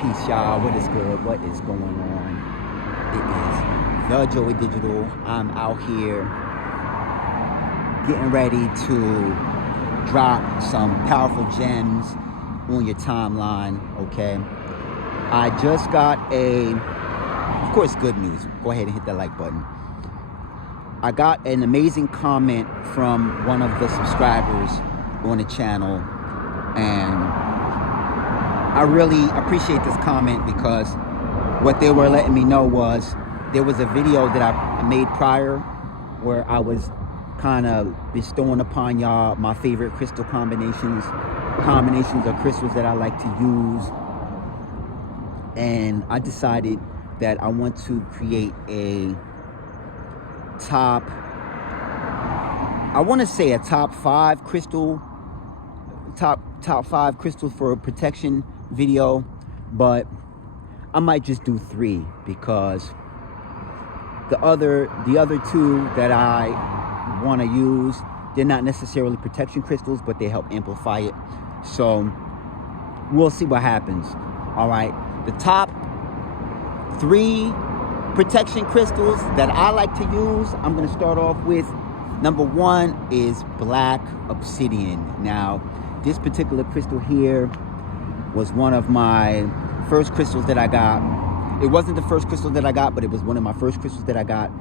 Peace, y'all. What is good? What is going on? It is the Joey Digital. I'm out here getting ready to drop some powerful gems on your timeline, okay? I just got of course, good news. Go ahead and hit that like button. I got an amazing comment from one of the subscribers on the channel, and I really appreciate this comment because what they were letting me know was there was a video that I made prior where I was kind of bestowing upon y'all my favorite crystal combinations of crystals that I like to use. And I decided that I want to create a top 5 crystals for protection video, but I might just do 3 because the other 2 that I want to use, they're not necessarily protection crystals, but they help amplify it. So we'll see what happens. All right, the top 3 protection crystals that I like to use, I'm going to start off with. Number 1 is black obsidian. Now, this particular crystal here was one of my first crystals that I got. It wasn't the first crystal that I got, but it was one of my first crystals that I got.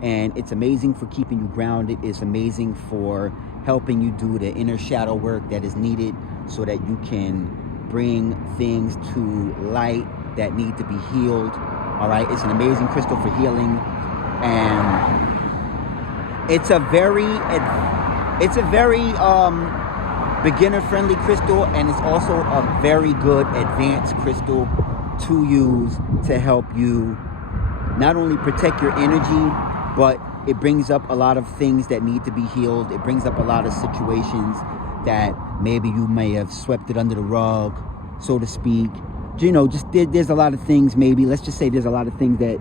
And it's amazing for keeping you grounded. It's amazing for helping you do the inner shadow work that is needed so that you can bring things to light that need to be healed. All right, it's an amazing crystal for healing, and it's a very beginner-friendly crystal, and it's also a very good advanced crystal to use to help you not only protect your energy, but it brings up a lot of things that need to be healed. It brings up a lot of situations that maybe you may have swept it under the rug, so to speak. You know, just there's a lot of things, maybe, let's just say there's a lot of things that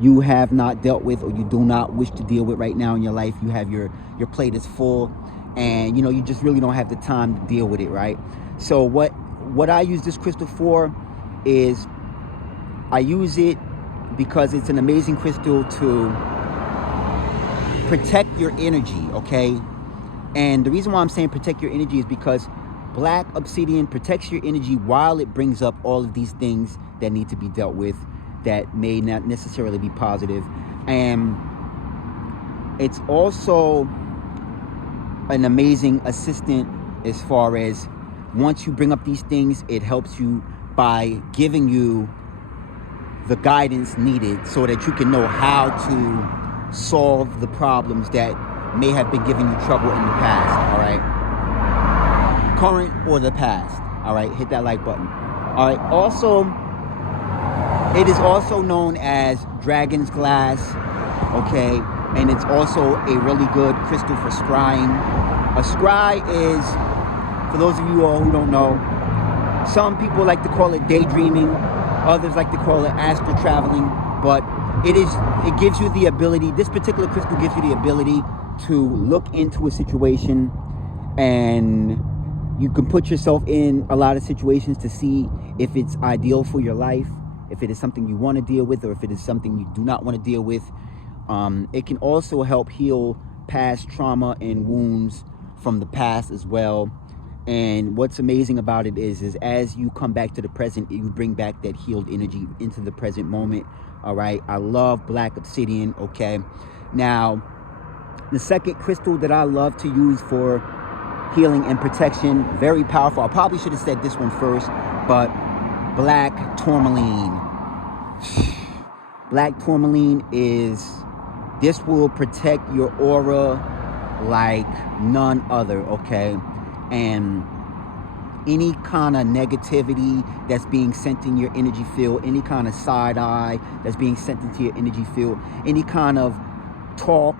you have not dealt with or you do not wish to deal with right now in your life. You have your plate is full, and you know, you just really don't have the time to deal with it, right? So what I use this crystal for is I use it because it's an amazing crystal to protect your energy, okay? And the reason why I'm saying protect your energy is because black obsidian protects your energy while it brings up all of these things that need to be dealt with that may not necessarily be positive. And it's also an amazing assistant as far as once you bring up these things, it helps you by giving you the guidance needed so that you can know how to solve the problems that may have been giving you trouble in the past, all right? Current or the past, all right? Hit that like button. All right, also, it is also known as dragon's glass, okay? And it's also a really good crystal for scrying. A scry is, for those of you all who don't know, some people like to call it daydreaming, others like to call it astral traveling, but it gives you the ability, this particular crystal gives you the ability to look into a situation, and you can put yourself in a lot of situations to see if it's ideal for your life, if it is something you want to deal with, or if it is something you do not want to deal with. It can also help heal past trauma and wounds from the past as well. And what's amazing about it is as you come back to the present, you bring back that healed energy into the present moment. All right, I love black obsidian, okay? Now, the second crystal that I love to use for healing and protection, very powerful. I probably should have said this one first, but black tourmaline. Black tourmaline this will protect your aura like none other, okay? And any kind of negativity that's being sent in your energy field, any kind of side eye that's being sent into your energy field, any kind of talk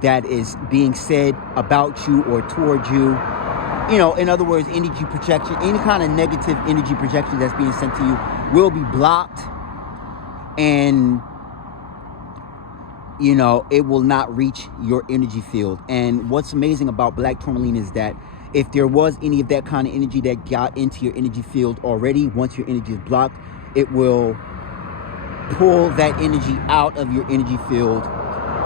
that is being said about you or towards you, you know, in other words, energy projection, any kind of negative energy projection that's being sent to you will be blocked, and you know, it will not reach your energy field. And what's amazing about black tourmaline is that If there was any of that kind of energy that got into your energy field already, once your energy is blocked, it will pull that energy out of your energy field.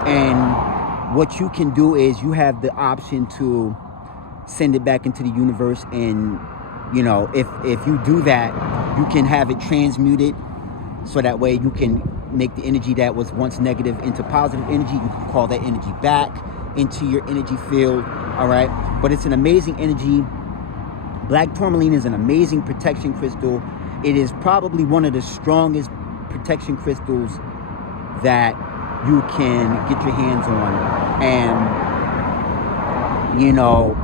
And what you can do is you have the option to send it back into the universe. And, you know, if you do that, you can have it transmuted. So that way you can make the energy that was once negative into positive energy. You can call that energy back into your energy field. All right. But it's an amazing energy. Black tourmaline is an amazing protection crystal. It is probably one of the strongest protection crystals that you can get your hands on. And, you know,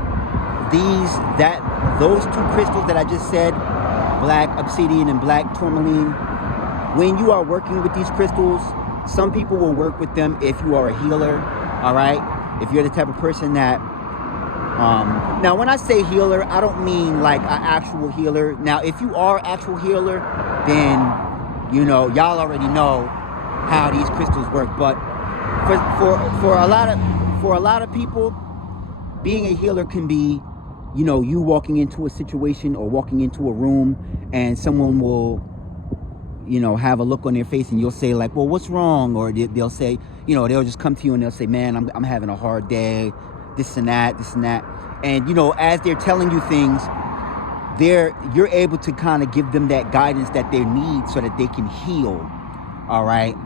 those two crystals that I just said, black obsidian and black tourmaline, when you are working with these crystals, some people will work with them if you are a healer. All right. If you're the type of person that, now when I say healer, I don't mean like an actual healer. Now, if you are actual healer, then, you know, y'all already know how these crystals work. But for a lot of people, being a healer can be, you know, you walking into a situation or walking into a room and someone will, you know, have a look on their face and you'll say like, well, what's wrong? Or they'll say, you know, they'll just come to you and they'll say, man, I'm having a hard day, this and that. And, you know, as they're telling you things, you're able to kind of give them that guidance that they need so that they can heal. All right.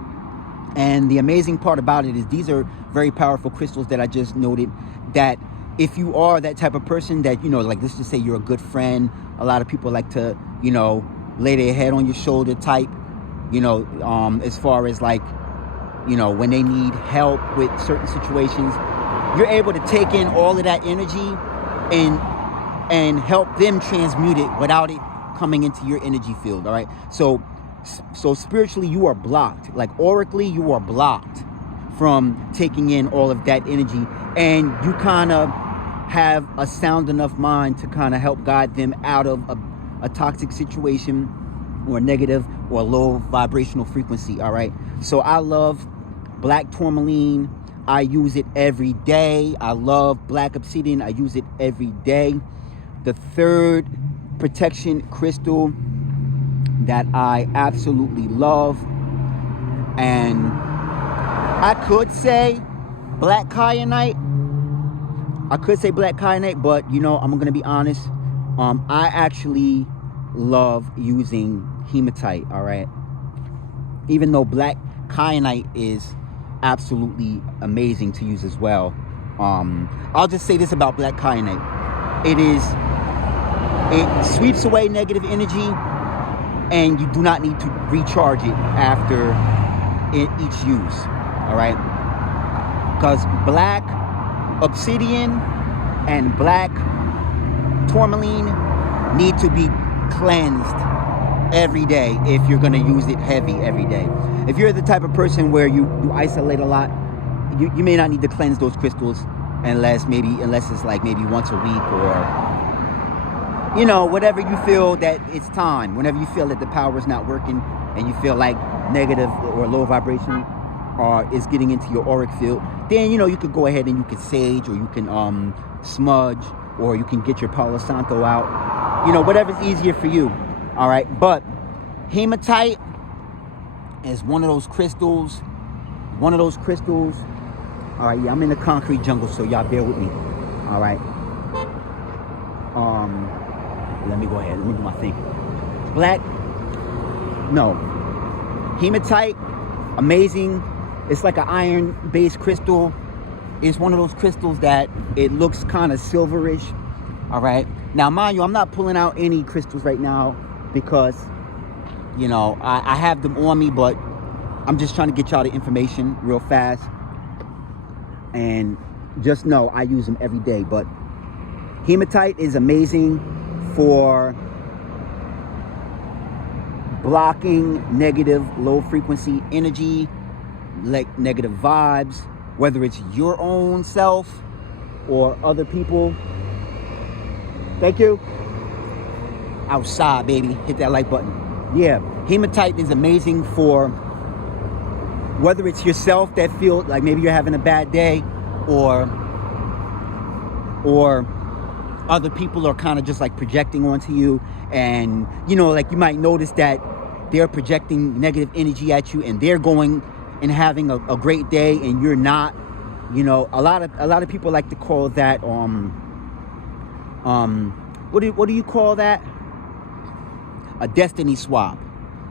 And the amazing part about it is these are very powerful crystals that I just noted, that if you are that type of person that, you know, like let's just say you're a good friend. A lot of people like to, you know, lay their head on your shoulder type, you know, as far as like, you know, when they need help with certain situations, you're able to take in all of that energy and help them transmute it without it coming into your energy field. All right. So spiritually, you are blocked. Like aurically, you are blocked from taking in all of that energy, and you kind of have a sound enough mind to kind of help guide them out of a toxic situation or negative or low vibrational frequency. All right. So I love black tourmaline. I use it every day. I love black obsidian. I use it every day. The third protection crystal that I absolutely love, and I could say black kyanite. But you know, I'm gonna be honest. I actually love using hematite. All right. Even though black kyanite is absolutely amazing to use as well. I'll just say this about black kyanite. It sweeps away negative energy, and you do not need to recharge it after each use. All right. Because black obsidian and black tourmaline need to be cleansed every day if you're going to use it heavy every day. If you're the type of person where you isolate a lot, you may not need to cleanse those crystals unless it's like maybe once a week, or, you know, whatever you feel that it's time. Whenever you feel that the power is not working and you feel like negative or low vibration is getting into your auric field, then, you know, you could go ahead and you can sage, or you can smudge, or you can get your Palo Santo out. You know, whatever's easier for you. All right. But hematite is one of those crystals. All right. Yeah, I'm in the concrete jungle, so y'all bear with me. All right. Let me go ahead. Let me do my thing. Hematite, amazing. It's like an iron-based crystal. It's one of those crystals that it looks kind of silverish. All right. Now, mind you, I'm not pulling out any crystals right now because, you know, I have them on me, but I'm just trying to get y'all the information real fast. And just know I use them every day. But hematite is amazing for blocking negative, low frequency energy, like negative vibes, whether it's your own self or other people. Thank you. Outside, baby. Hit that like button. Yeah, hematite is amazing for whether it's yourself that feel like maybe you're having a bad day, or other people are kind of just like projecting onto you, and you know, like you might notice that they're projecting negative energy at you, and they're going and having a great day, and you're not. You know, a lot of people like to call that what do you call that? A destiny swap.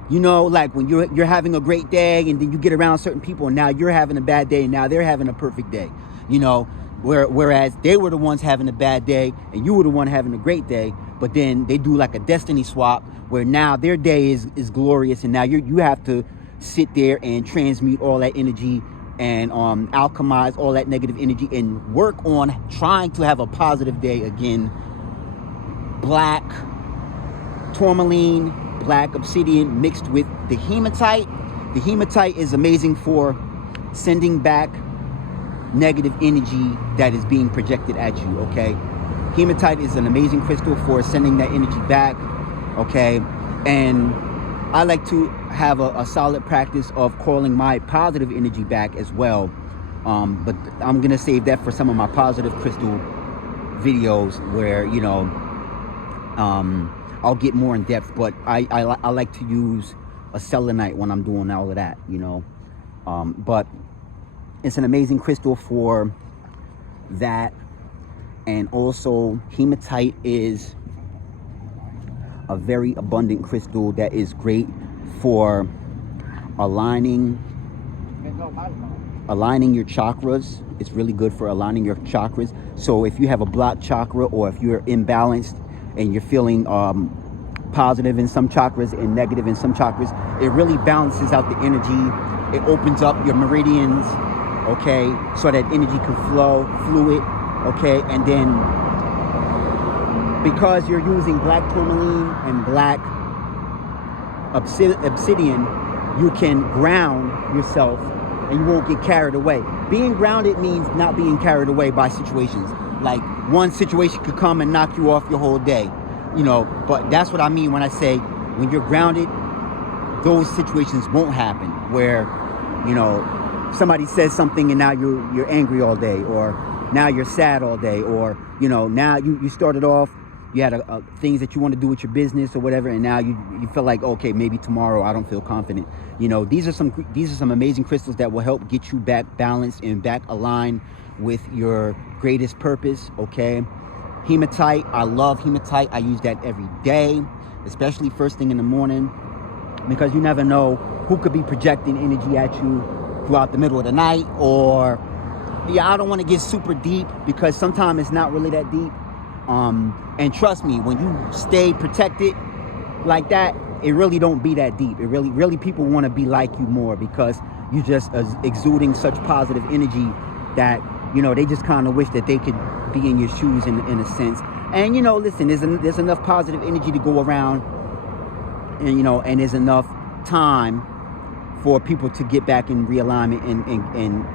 You know, like when you're having a great day, and then you get around certain people, and now you're having a bad day, and now they're having a perfect day. You know, whereas they were the ones having a bad day, and you were the one having a great day. But then they do like a destiny swap, where now their day is glorious, and now you have to sit there and transmute all that energy and alchemize all that negative energy and work on trying to have a positive day again. Black tourmaline, black obsidian mixed with the hematite. The hematite is amazing for sending back negative energy that is being projected at you, okay? Hematite is an amazing crystal for sending that energy back, okay? And I like to have a solid practice of calling my positive energy back as well. But I'm gonna save that for some of my positive crystal videos where, you know, I'll get more in depth, but I like to use a selenite when I'm doing all of that, you know. But it's an amazing crystal for that. And also hematite is a very abundant crystal that is great for aligning your chakras. It's really good for aligning your chakras. So if you have a blocked chakra, or if you're imbalanced and you're feeling positive in some chakras and negative in some chakras, it really balances out the energy. It opens up your meridians, okay, so that energy can flow fluid, okay. And then because you're using black tourmaline and black obsidian, you can ground yourself and you won't get carried away. Being grounded means not being carried away by situations. Like one situation could come and knock you off your whole day, you know. But that's what I mean when I say when you're grounded, those situations won't happen where, you know, somebody says something and now you're angry all day, or now you're sad all day, or, you know, now you started off, you had things that you want to do with your business or whatever, and now you feel like, okay, maybe tomorrow I don't feel confident. You know, these are some amazing crystals that will help get you back balanced and back aligned with your greatest purpose, okay? Hematite, I love hematite. I use that every day, especially first thing in the morning, because you never know who could be projecting energy at you throughout the middle of the night. Or, yeah, I don't want to get super deep because sometimes it's not really that deep. And trust me, when you stay protected like that, it really don't be that deep. It really people want to be like you more because you just exuding such positive energy that, you know, they just kind of wish that they could be in your shoes in a sense. And, you know, listen, there's enough positive energy to go around, and, you know, and there's enough time for people to get back in realignment and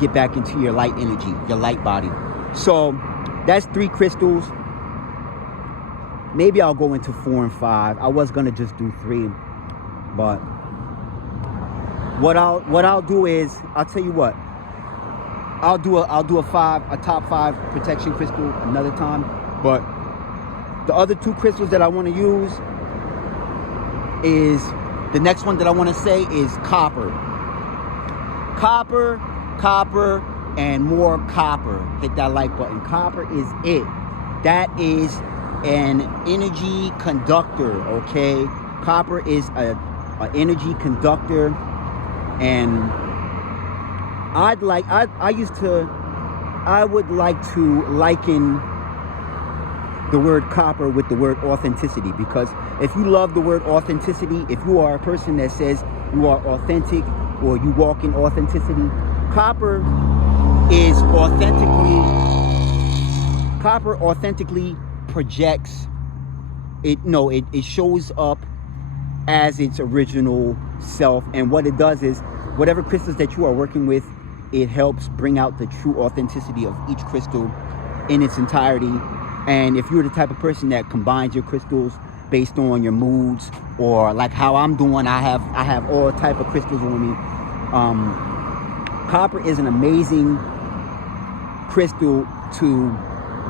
get back into your light energy, your light body. So that's 3 crystals. Maybe I'll go into 4 and 5. I was gonna just do 3, but what I'll do is, I'll tell you what, I'll do a top 5 protection crystal another time. But the other 2 crystals that I want to use is, the next one that I want to say is copper. Copper, and more copper. Hit that like button. Copper is it. That is an energy conductor, okay? Copper is a energy conductor, and I would like to liken the word copper with the word authenticity, because if you love the word authenticity, if you are a person that says you are authentic or you walk in authenticity, copper authentically projects it. No, it shows up as its original self. And what it does is, whatever crystals that you are working with, it helps bring out the true authenticity of each crystal in its entirety. And if you're the type of person that combines your crystals based on your moods, or like how I'm doing, I have all type of crystals on me. Copper is an amazing crystal to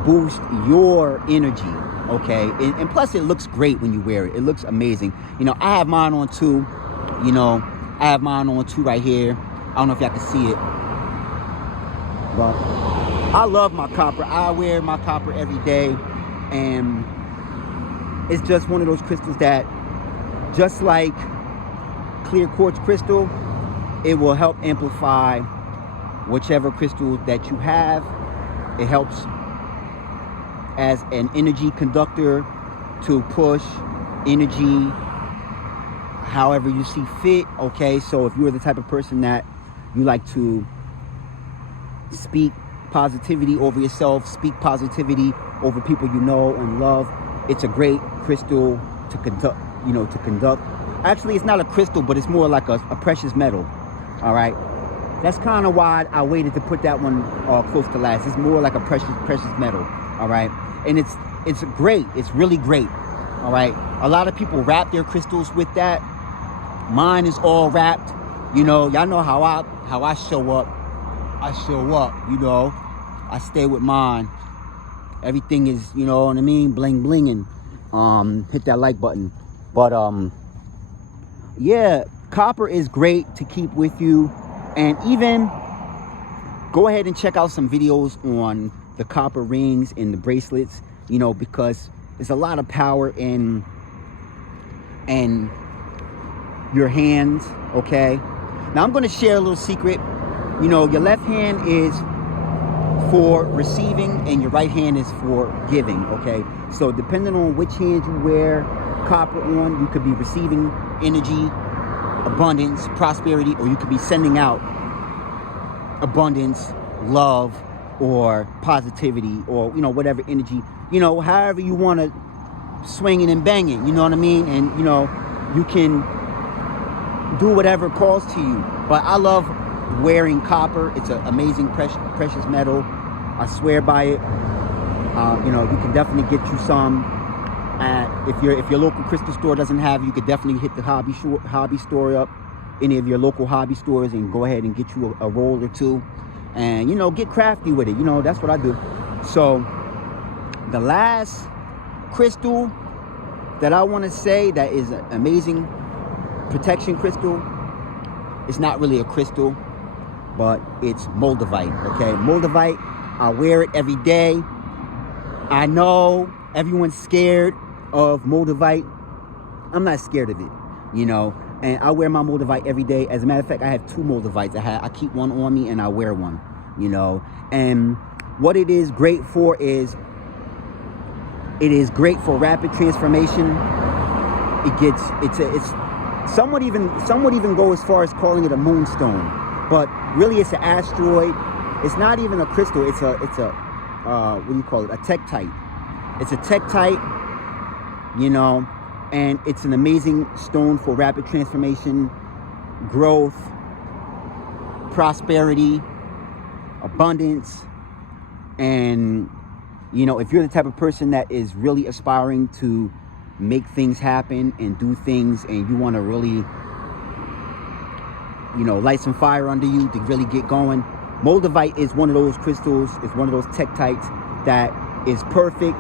boost your energy, okay? And plus, it looks great when you wear it. It looks amazing. You know, I have mine on too. You know, I have mine on too right here. I don't know if y'all can see it, but I love my copper. I wear my copper every day, and it's just one of those crystals that, just like clear quartz crystal, it will help amplify whichever crystal that you have. It helps as an energy conductor to push energy however you see fit, okay? So if you're the type of person that you like to speak positivity over yourself, speak positivity over people you know and love, it's a great crystal to conduct. Actually, it's not a crystal, but it's more like a precious metal, all right? That's kind of why I waited to put that one close to last. It's more like a precious metal, all right? And it's great. It's really great, all right? A lot of people wrap their crystals with that. Mine is all wrapped. You know, y'all know how I show up. I show up, you know. I stay with mine. Everything is, you know what I mean, bling blinging. Hit that like button. But yeah, copper is great to keep with you. And even go ahead and check out some videos on the copper rings and the bracelets, you know, because there's a lot of power in your hands, okay? Now I'm going to share a little secret. You know, your left hand is for receiving and your right hand is for giving, okay? So depending on which hand you wear copper on, you could be receiving energy, abundance, prosperity, or you could be sending out abundance, love, or positivity, or, you know, whatever energy, you know, however you want to swing it and bang it, you know what I mean? And, you know, you can do whatever calls to you. But I love wearing copper. It's an amazing precious metal. I swear by it. You know, you can definitely get you some. If your local crystal store doesn't have, you could definitely hit the hobby store up, any of your local hobby stores, and go ahead and get you a roll or two, and, you know, get crafty with it. You know, that's what I do. So the last crystal that I want to say that is an amazing protection crystal, it's not really a crystal, but it's moldavite, okay? Moldavite, I wear it every day. I know everyone's scared of moldavite. I'm not scared of it, you know, and I wear my moldavite every day. As a matter of fact, I have two moldavites. I keep one on me and I wear one, you know. And what it is great for is, it is great for rapid transformation. It's somewhat even go as far as calling it a moonstone, but really it's an asteroid. It's not even a crystal. It's a what do you call it? A tektite. It's a tektite, you know, and it's an amazing stone for rapid transformation, growth, prosperity, abundance. And, you know, if you're the type of person that is really aspiring to make things happen and do things, and you want to really, you know, light some fire under you to really get going, moldavite is one of those crystals, it's one of those tektites that is perfect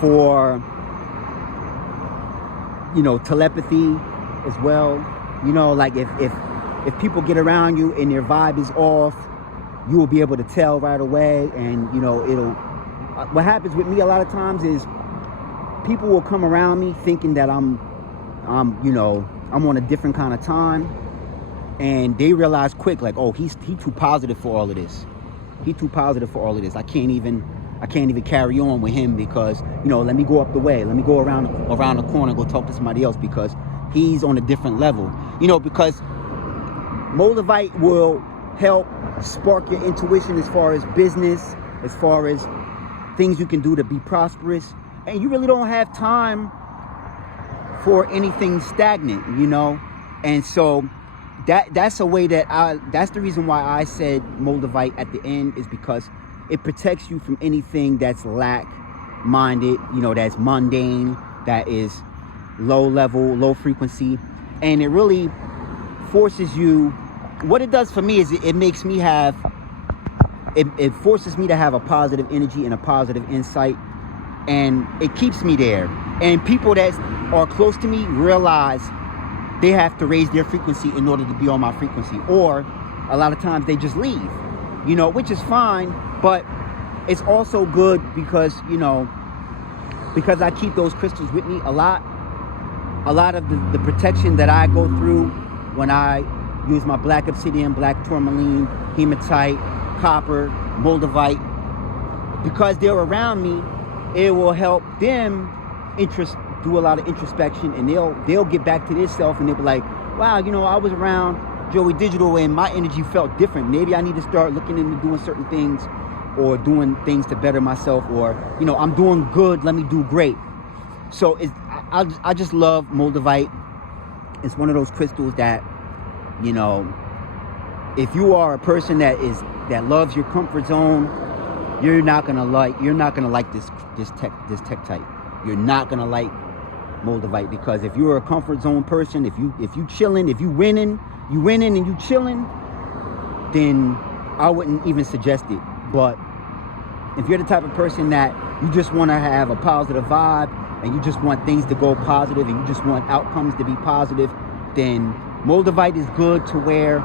for, you know, telepathy as well. You know, like if people get around you and their vibe is off, you will be able to tell right away. And, you know, what happens with me a lot of times is people will come around me thinking that I'm you know, I'm on a different kind of time, and they realize quick, like, oh, he too positive for all of this. He too positive for all of this. I can't even carry on with him because, you know, let me go up the way. Let me go around the corner and go talk to somebody else because he's on a different level. You know, because moldavite will help spark your intuition as far as business, as far as things you can do to be prosperous. And you really don't have time for anything stagnant, you know? And so that's a way that's the reason why I said moldavite at the end, is because it protects you from anything that's lack-minded, you know, that's mundane, that is low level, low frequency. And it really forces you, what it does for me is it makes me have, it forces me to have a positive energy and a positive insight, and it keeps me there. And people that are close to me realize they have to raise their frequency in order to be on my frequency, or a lot of times they just leave, which is fine, but it's also good because, because I keep those crystals with me a lot of the protection that I go through when I use my black obsidian, black tourmaline, hematite, copper, moldavite, because they're around me, it will help them do a lot of introspection, and they'll get back to their self, and they'll be like, wow, I was around Joey Digital and my energy felt different. Maybe I need to start looking into doing certain things, or doing things to better myself, or I'm doing good, let me do great. So I just love moldavite. It's one of those crystals that, if you are a person that loves your comfort zone, you're not gonna like this tech type. You're not gonna like moldavite, because if you're a comfort zone person, if you chilling, if you winning and you chilling, then I wouldn't even suggest it. But if you're the type of person that you just want to have a positive vibe, and you just want things to go positive, and you just want outcomes to be positive, then moldavite is good to wear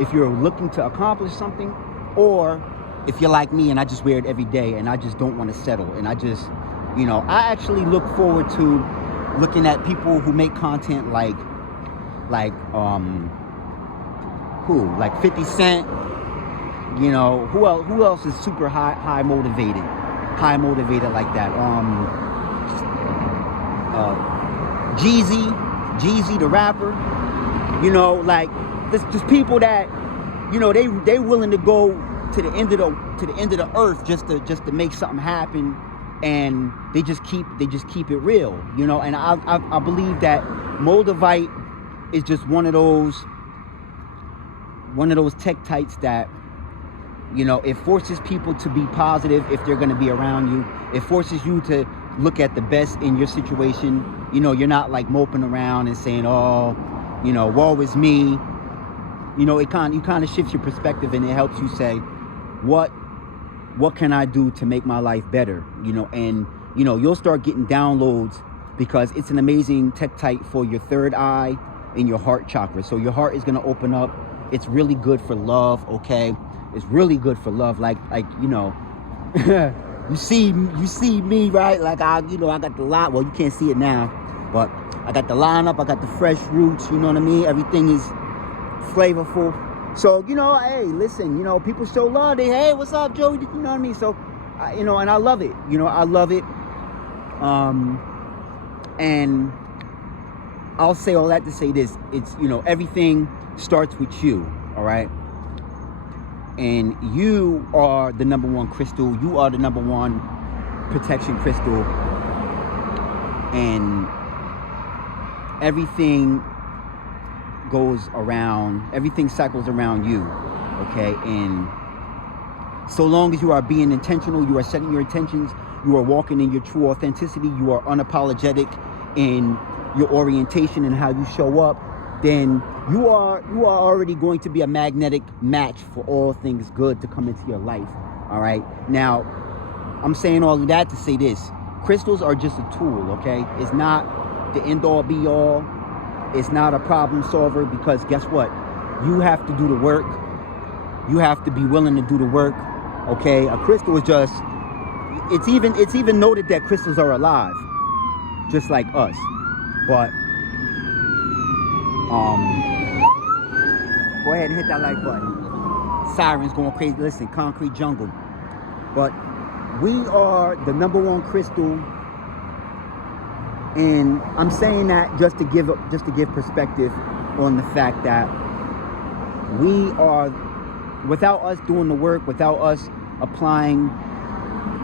if you're looking to accomplish something, or if you're like me and I just wear it every day and I just don't want to settle, and I just, I actually look forward to looking at people who make content like 50 Cent, who else is super high motivated like that? Jeezy the rapper, like there's people that, they willing to go to the end of the earth just to make something happen, and they just keep it real, and I believe that moldavite is just one of those tech types that, it forces people to be positive if they're going to be around you. It forces you to look at the best in your situation. You're not like moping around and saying, oh, woe is me. You kind of shifts your perspective, and it helps you say, what can I do to make my life better? And you'll start getting downloads, because it's an amazing tech type for your third eye and your heart chakra. So your heart is going to open up. It's really good for love, okay? It's really good for love. Like you see me, right? Like I got the line. Well, you can't see it now, but I got the lineup. I got the fresh roots. You know what I mean? Everything is flavorful. So hey, listen. People show love. Hey, what's up, Joey? You know what I mean? So, and I love it. I love it. And I'll say all that to say this. It's everything starts with you. All right. And you are the number one crystal. You are the number one protection crystal. And everything cycles around you. Okay? And so long as you are being intentional, you are setting your intentions, you are walking in your true authenticity, you are unapologetic in your orientation and how you show up, then you are already going to be a magnetic match for all things good to come into your life. All right. Now, I'm saying all of that to say this: crystals are just a tool. Okay, it's not the end all be all. It's not a problem solver, because guess what? You have to do the work. You have to be willing to do the work. Okay, a crystal is just. It's even noted that crystals are alive, just like us, but. Go ahead and hit that like button. Sirens going crazy. Listen, concrete jungle. But we are the number one crystal, and I'm saying that just to give perspective on the fact that we are, without us doing the work, without us applying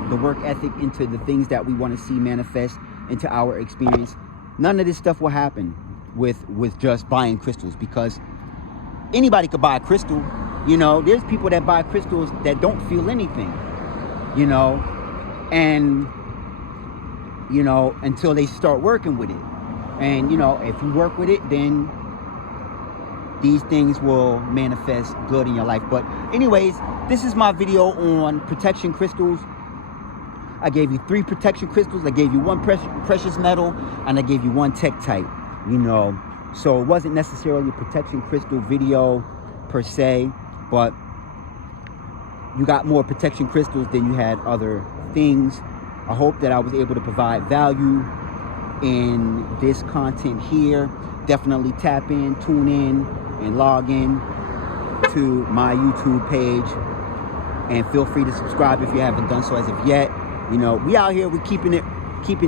the work ethic into the things that we want to see manifest into our experience, none of this stuff will happen with just buying crystals, because anybody could buy a crystal. There's people that buy crystals that don't feel anything, and until they start working with it. And if you work with it, then these things will manifest good in your life. But anyways, this is my video on protection crystals. I gave you 3 protection crystals. I gave you 1 precious metal, and I gave you 1 Tektite, you know. So it wasn't necessarily a protection crystal video per se, but you got more protection crystals than you had other things. I hope that I was able to provide value in this content here. Definitely tap in, tune in, and log in to my YouTube page. And feel free to subscribe if you haven't done so as of yet. You know, we out here, we're keeping it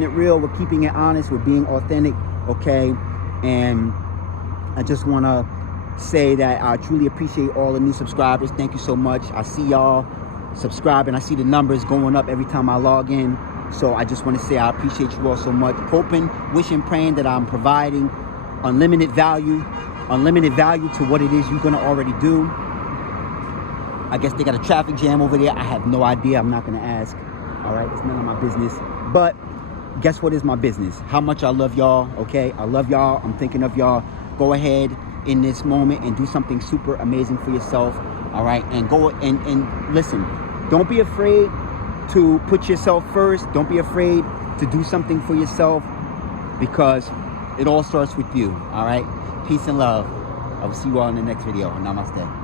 real, we're keeping it honest, we're being authentic, okay? And I just want to say that I truly appreciate all the new subscribers. Thank you so much. I see y'all subscribing. I see the numbers going up every time I log in. So I just want to say I appreciate you all so much. Hoping, wishing, praying that I'm providing unlimited value to what it is you're going to already do. I guess they got a traffic jam over there. I have no idea. I'm not going to ask. All right, it's none of my business. But guess what is my business? How much I love y'all, okay? I love y'all. I'm thinking of y'all. Go ahead in this moment and do something super amazing for yourself, all right? And go and listen. Don't be afraid to put yourself first. Don't be afraid to do something for yourself, because it all starts with you, all right? Peace and love. I will see you all in the next video. Namaste.